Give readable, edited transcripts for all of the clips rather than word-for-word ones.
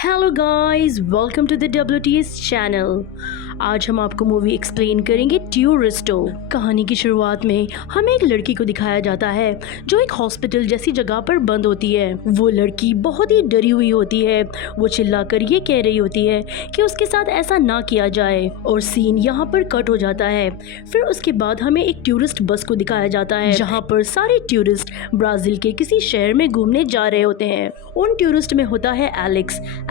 Hello guys, welcome to the WTS channel. आज हम आपको मूवी एक्सप्लेन करेंगे टूरिस्टो। कहानी की शुरुआत में हमें एक लड़की को दिखाया जाता है जो एक हॉस्पिटल जैसी जगह पर बंद होती है। वो लड़की बहुत ही डरी हुई होती है। वो चिल्लाकर ये कह रही होती है कि उसके साथ ऐसा ना किया जाए और सीन यहाँ पर कट हो जाता है। फिर उसके बाद हमें एक टूरिस्ट बस को दिखाया जाता है जहाँ पर सारे टूरिस्ट ब्राजील के किसी शहर में घूमने जा रहे होते हैं। उन टूरिस्ट में होता है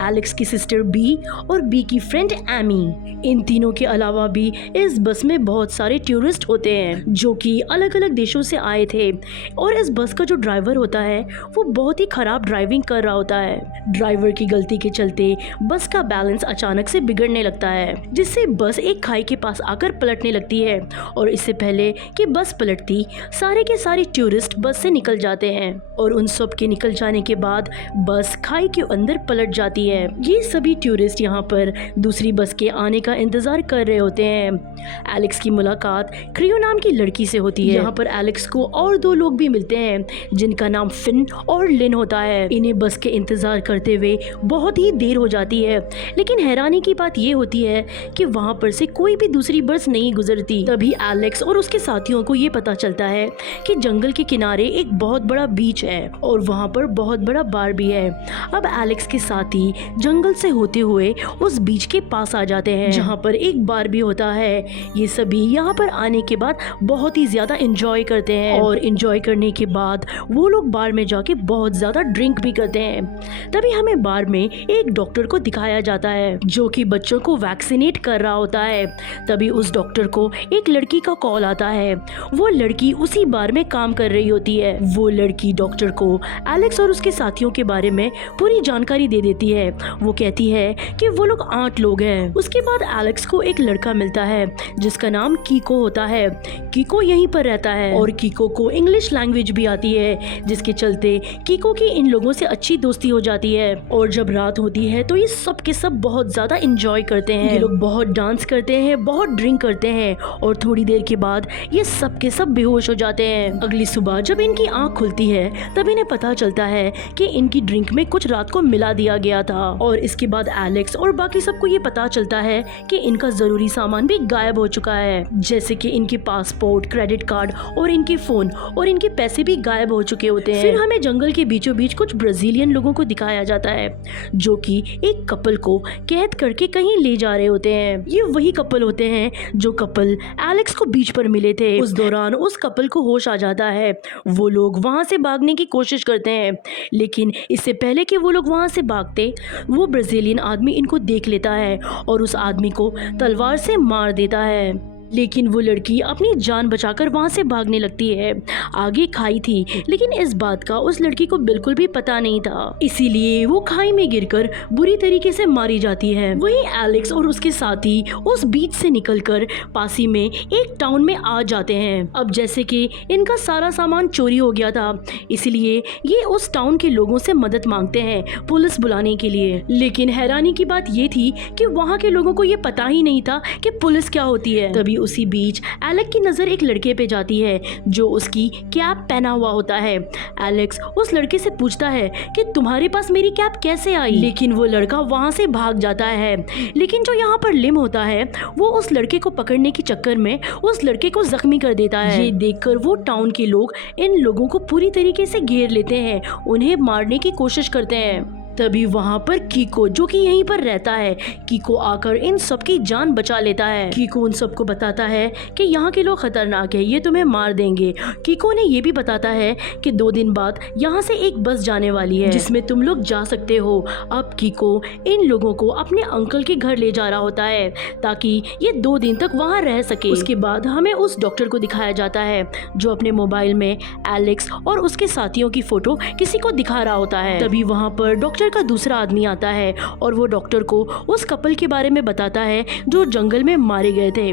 एलेक्स की सिस्टर बी और बी की फ्रेंड एमी। इन तीनों के अलावा भी इस बस में बहुत सारे टूरिस्ट होते हैं जो कि अलग अलग देशों से आए थे। और इस बस का जो ड्राइवर होता है वो बहुत ही खराब ड्राइविंग कर रहा होता है। ड्राइवर की गलती के चलते बस का बैलेंस अचानक से बिगड़ने लगता है, जिससे बस एक खाई के पास आकर पलटने लगती है। और इससे पहले कि बस पलटती, सारे के सारे टूरिस्ट बस से निकल जाते हैं और उन सब के निकल जाने के बाद बस खाई के अंदर पलट जाती है। ये सभी टूरिस्ट यहाँ पर दूसरी बस के आने का इंतजार कर रहे होते हैं। एलेक्स की मुलाकात क्रियो नाम की लड़की से होती है। यहाँ पर एलेक्स को और दो लोग भी मिलते हैं जिनका नाम फिन और लिन होता है। इन्हें बस के इंतजार करते हुए बहुत ही देर हो जाती है, लेकिन हैरानी की बात ये होती है कि वहाँ पर से कोई भी दूसरी बस नहीं गुजरती। तभी एलेक्स और उसके साथियों को ये पता चलता है कि जंगल के किनारे एक बहुत बड़ा बीच है और वहाँ पर बहुत बड़ा बार भी है। अब एलेक्स के साथी जंगल से होते हुए उस बीच के पास आ जाते हैं जहाँ पर एक बार भी होता है। ये सभी यहाँ पर आने के बाद बहुत ही ज्यादा एंजॉय करते हैं और एंजॉय करने के बाद वो लोग बार में जाके बहुत ज्यादा ड्रिंक भी करते हैं। तभी हमें बार में एक डॉक्टर को दिखाया जाता है जो कि बच्चों को वैक्सीनेट कर रहा होता है। तभी उस डॉक्टर को एक लड़की का कॉल आता है। वो लड़की उसी बार में काम कर रही होती है। वो लड़की डॉक्टर को एलेक्स और उसके साथियों के बारे में पूरी जानकारी दे देती है। वो कहती है कि वो लोग 8 लोग हैं। उसके बाद एलेक्स को एक लड़का मिलता है जिसका नाम कीको होता है। कीको यहीं पर रहता है और कीको को इंग्लिश लैंग्वेज भी आती है, जिसके चलते कीको की इन लोगों से अच्छी दोस्ती हो जाती है। और जब रात होती है तो ये सब के सब बहुत ज्यादा एंजॉय करते हैं। ये लोग बहुत डांस करते हैं, बहुत ड्रिंक करते हैं और थोड़ी देर के बाद ये सब के सब बेहोश हो जाते हैं। अगली सुबह जब इनकी आंख खुलती है तब इन्हें पता चलता है कि इनकी ड्रिंक में कुछ रात को मिला दिया गया था। और इसके बाद एलेक्स और बाकी सबको ये पता चलता है कि इनका जरूरी सामान भी गायब हो चुका है, जैसे कि इनके पासपोर्ट, क्रेडिट कार्ड और इनके फोन और इनके पैसे भी गायब हो चुके होते हैं। फिर हमें जंगल के बीचों बीच कुछ ब्राजीलियन लोगों को दिखाया जाता है जो कि एक कपल को कैद करके कहीं ले जा रहे होते हैं। ये वही कपल होते हैं जो कपल एलेक्स को बीच पर मिले थे। उस दौरान उस कपल को होश आ जाता है। वो लोग वहां से भागने की कोशिश करते हैं, लेकिन इससे पहले कि वो लोग वहां से भागते, वो ब्राजीलियन आदमी इनको देख लेता है और उस आदमी को तलवार से मार देता है। लेकिन वो लड़की अपनी जान बचाकर वहां से भागने लगती है। आगे खाई थी, लेकिन इस बात का उस लड़की को बिल्कुल भी पता नहीं था, इसीलिए वो खाई में गिरकर बुरी तरीके से मारी जाती है। वहीं एलेक्स और उसके साथी उस बीच से निकलकर पास ही में एक टाउन में आ जाते हैं। अब जैसे कि इनका सारा सामान चोरी हो गया था, इसलिए ये उस टाउन के लोगों से मदद मांगते हैं पुलिस बुलाने के लिए। लेकिन हैरानी की बात ये थी कि वहाँ के लोगों को ये पता ही नहीं था कि पुलिस क्या होती है। तभी उसी बीच एलेक्स की नजर एक लड़के पे जाती है जो उसकी कैप पहना हुआ होता है। एलेक्स उस लड़के से पूछता है कि तुम्हारे पास मेरी कैप कैसे आई, लेकिन वो लड़का वहां से भाग जाता है। लेकिन जो यहाँ पर लिम होता है वो उस लड़के को पकड़ने के चक्कर में उस लड़के को जख्मी कर देता है। ये देखकर वो टाउन के लोग इन लोगों को पूरी तरीके से घेर लेते हैं, उन्हें मारने की कोशिश करते हैं। तभी वहाँ पर कीको, जो कि यहीं पर रहता है, कीको आकर इन सबकी जान बचा लेता है। कीको उन सबको बताता है कि यहाँ के लोग खतरनाक है, ये तुम्हें मार देंगे। कीको ने ये भी बताता है कि 2 दिन बाद यहाँ से एक बस जाने वाली है जिसमें तुम लोग जा सकते हो। अब कीको इन लोगों को अपने अंकल के घर ले जा रहा होता है ताकि ये 2 दिन तक वहाँ रह सके। उसके बाद हमें उस डॉक्टर को दिखाया जाता है जो अपने मोबाइल में एलेक्स और उसके साथियों की फोटो किसी को दिखा रहा होता है। तभी वहाँ पर डॉक्टर का दूसरा आदमी आता है और वो डॉक्टर को उस कपल के बारे में बताता है जो जंगल में मारे गए थे।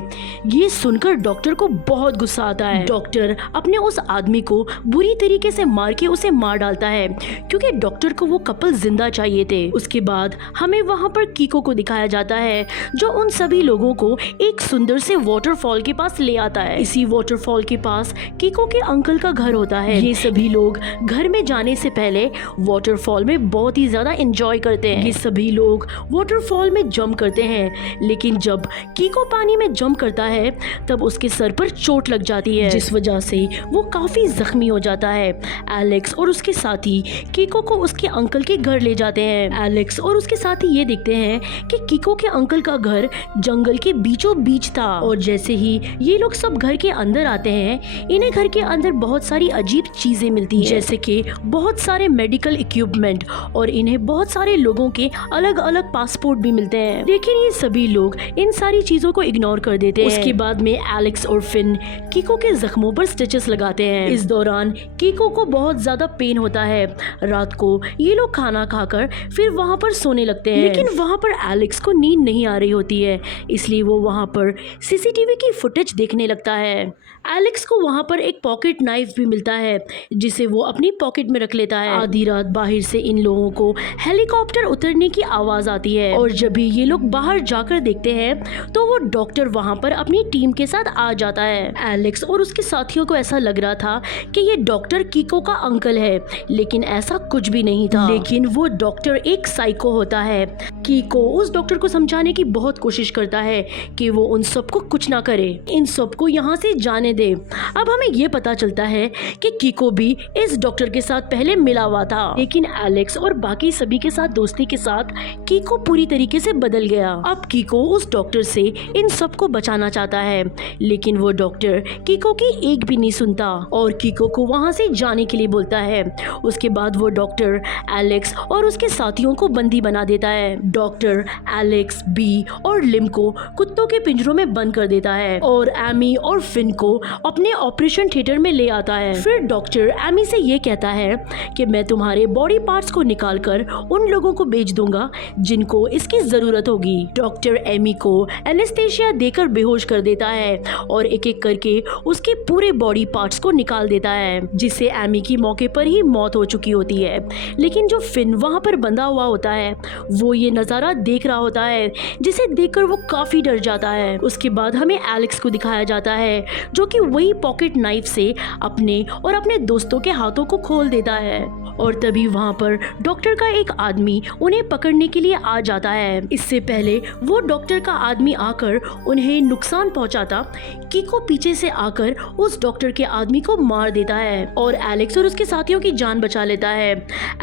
ये सुनकर डॉक्टर को बहुत गुस्सा आता है। डॉक्टर अपने उस आदमी को बुरी तरीके से मार के उसे मार डालता है क्योंकि डॉक्टर को वो कपल जिंदा चाहिए थे। उसके बाद हमें वहाँ पर कीको को दिखाया जाता है जो उन सभी लोगों को एक सुंदर से वाटरफॉल के पास ले आता है। इसी वाटरफॉल के पास कीको के अंकल का घर होता है। ये सभी लोग घर में जाने से पहले वाटरफॉल में बहुत ही ज़्यादा एंजॉय करते हैं। ये सभी लोग वाटरफॉल में जंप करते हैं, लेकिन जब कीको पानी में जंप करता है तब उसके सर पर चोट लग जाती है, जिस वजह से वो काफ़ी जख्मी हो जाता है। एलेक्स और उसके साथी कीको को उसके अंकल के घर ले जाते हैं। एलेक्स और उसके साथी ये देखते हैं कि कीको के अंकल का घर जंगल के बीचों बीच था, और जैसे ही ये लोग सब घर के अंदर आते हैं, इन्हें घर के अंदर बहुत सारी अजीब चीजें मिलती हैं, जैसे कि बहुत सारे मेडिकल इक्विपमेंट, और इन्हें बहुत सारे लोगों के अलग अलग पासपोर्ट भी मिलते हैं। लेकिन ये सभी लोग इन सारी चीजों को इग्नोर कर देते हैं। उसके बाद में एलेक्स और फिन कीको के जख्मों पर स्टिचेस लगाते हैं। इस दौरान कीको को बहुत ज्यादा पेन होता है। रात को ये लोग खाना खाकर फिर वहाँ पर सोने लगते हैं, लेकिन वहाँ पर एलेक्स को नींद नहीं आ रही होती है, इसलिए वो वहाँ पर सीसीटीवी की फुटेज देखने लगता है। एलेक्स को वहाँ पर एक पॉकेट नाइफ भी मिलता है, जिसे वो अपनी पॉकेट में रख लेता है। आधी रात बाहर से इन लोगों को हेलीकॉप्टर उतरने की आवाज आती है, और जब भी ये लोग बाहर जाकर देखते हैं तो वो डॉक्टर वहाँ पर अपनी टीम के साथ आ जाता है। एलेक्स और उसके साथियों को ऐसा लग रहा था कि ये डॉक्टर कीको का अंकल है, लेकिन ऐसा कुछ भी नहीं था। लेकिन वो डॉक्टर एक साइको होता है। कीको उस डॉक्टर को समझाने की बहुत कोशिश करता है कि वो उन सबको कुछ ना करे, इन सबको यहाँ से जाने दे। अब हमें ये पता चलता है कि कीको भी इस डॉक्टर के साथ पहले मिला हुआ था, लेकिन एलेक्स और बाकी सभी के साथ दोस्ती के साथ कीको पूरी तरीके से बदल गया। अब कीको उस डॉक्टर से इन सबको बचाना चाहता है, लेकिन वो डॉक्टर कीको की एक भी नहीं सुनता और कीको को वहाँ से जाने के लिए बोलता है। उसके बाद वो डॉक्टर एलेक्स और उसके साथियों को बंदी बना देता है। डॉक्टर एलेक्स, बी और लिम को कुत्तों के पिंजरों में बंद कर देता है और एमी और फिन को अपने ऑपरेशन थिएटर में ले आता है। फिर डॉक्टर एमी से ये कहता है कि मैं तुम्हारे बॉडी पार्ट्स को निकालकर उन लोगों को बेच दूंगा जिनको इसकी जरूरत होगी। डॉक्टर एमी को एनेस्थेसिया देकर बेहोश कर देता है और एक एक करके उसके पूरे बॉडी पार्ट्स को निकाल देता है, जिससे एमी की मौके पर ही मौत हो चुकी होती है। लेकिन जो फिन वहाँ पर बंधा हुआ होता है वो ये नज़ारा देख रहा होता है, जिसे देखकर वो काफ़ी डर जाता है। उसके बाद हमें एलेक्स को दिखाया जाता है, जो कि वही पॉकेट नाइफ से अपने और अपने दोस्तों के हाथों को खोल देता है, और तभी वहाँ पर डॉक्टर का एक आदमी उन्हें पकड़ने के लिए आ जाता है। इससे पहले वो डॉक्टर का आदमी आकर उन्हें नुकसान पहुँचाता, कीको पीछे से आकर उस डॉक्टर के आदमी को मार देता है और एलेक्स और उसके साथियों की जान बचा लेता है।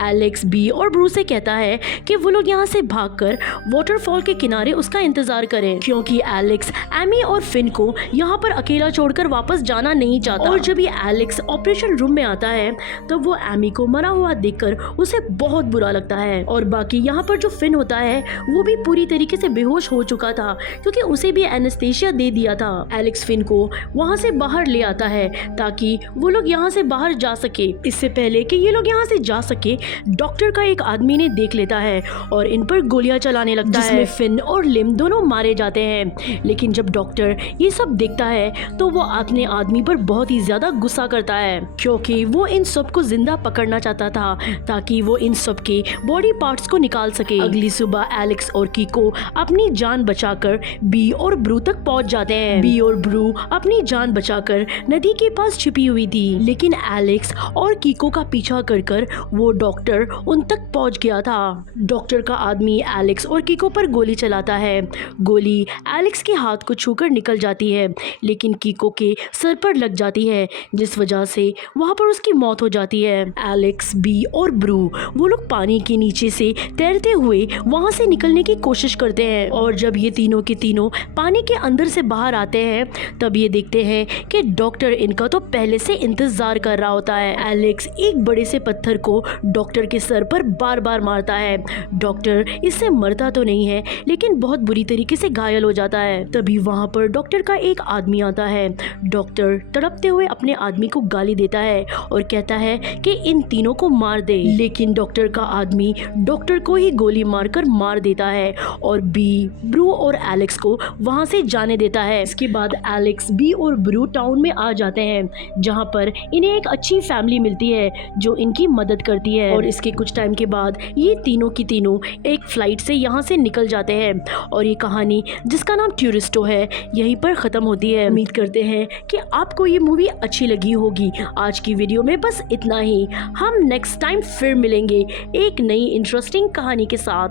एलेक्स, बी और ब्रू से कहता है कि वो लोग यहाँ से भागकर वाटरफॉल के किनारे उसका इंतजार करें, क्योंकि एलेक्स एमी और फिन को यहाँ पर अकेला छोड़कर वापस जाना नहीं चाहता। और जब ये एलेक्स ऑपरेशन रूम में आता है तब वो एमी को मरा हुआ देखकर उसे बहुत बुरा लगता है, और बाकी यहाँ पर जो फिन होता है वो भी पूरी तरीके से बेहोश हो चुका था, क्योंकि उसे भी एनेस्थेसिया दे दिया था। एलेक्स फिन को वहाँ से बाहर ले आता है ताकि वो लोग यहाँ से बाहर जा सके। इससे पहले कि ये लोग यहाँ से जा सके, डॉक्टर का एक आदमी ने देख लेता है और इन पर गोलियां चलाने लगता है, जिसमें फिन और लिम दोनों मारे जाते हैं। लेकिन जब डॉक्टर ये सब देखता है तो वो अपने आदमी पर बहुत ही ज्यादा गुस्सा करता है, क्योंकि वो इन सबको जिंदा पकड़ना चाहता था ताकि वो इन सब के बॉडी पार्ट्स को निकाल सके। अगली सुबह एलेक्स और कीको अपनी जान बचाकर बी और ब्रू तक पहुंच जाते हैं। बी और ब्रू अपनी जान बचाकर नदी के पास छिपी हुई थी, लेकिन एलेक्स और कीको का पीछा कर वो डॉक्टर उन तक पहुंच गया था। डॉक्टर का आदमी एलेक्स और कीको पर गोली चलाता है। गोली एलेक्स के हाथ को छूकर निकल जाती है, लेकिन कीको के सर पर लग जाती है, जिस वजह से वहाँ पर उसकी मौत हो जाती है। एलेक्स, बी और ब्रू वो लोग पानी के नीचे से तैरते हुए वहाँ से निकलने की कोशिश करते हैं, और जब ये तीनों के तीनों पानी के अंदर से बाहर आते हैं तब ये देखते हैं कि डॉक्टर इनका तो पहले से इंतजार कर रहा होता है। एलेक्स एक बड़े से पत्थर को डॉक्टर के सर पर बार बार मारता है। डॉक्टर इससे मरता तो नहीं है, लेकिन बहुत बुरी तरीके से घायल हो जाता है। तभी वहाँ पर डॉक्टर का एक आदमी आता है। डॉक्टर तड़पते हुए अपने आदमी को गाली देता है और कहता है कि इन तीनों को मार दे, लेकिन डॉक्टर का आदमी डॉक्टर को ही गोली मारकर मार देता है और बी, ब्रू और एलेक्स को वहाँ से जाने देता है। इसके बाद एलेक्स, बी और ब्रू टाउन में आ जाते हैं, जहाँ पर इन्हें एक अच्छी फैमिली मिलती है जो इनकी मदद करती है, और इसके कुछ टाइम के बाद ये तीनों की तीनों एक फ्लाइट फ्लाइट से यहाँ से निकल जाते हैं और ये कहानी जिसका नाम टूरिस्टो है यहीं पर ख़त्म होती है। उम्मीद करते हैं कि आपको ये मूवी अच्छी लगी होगी। आज की वीडियो में बस इतना ही। हम नेक्स्ट टाइम फिर मिलेंगे एक नई इंटरेस्टिंग कहानी के साथ।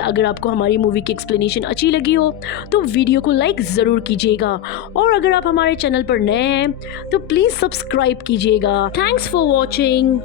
अगर आपको हमारी मूवी की एक्सप्लेनेशन अच्छी लगी हो तो वीडियो को लाइक ज़रूर कीजिएगा और अगर आप हमारे चैनल पर नए हैं तो प्लीज़ सब्सक्राइब कीजिएगा। Thanks for watching.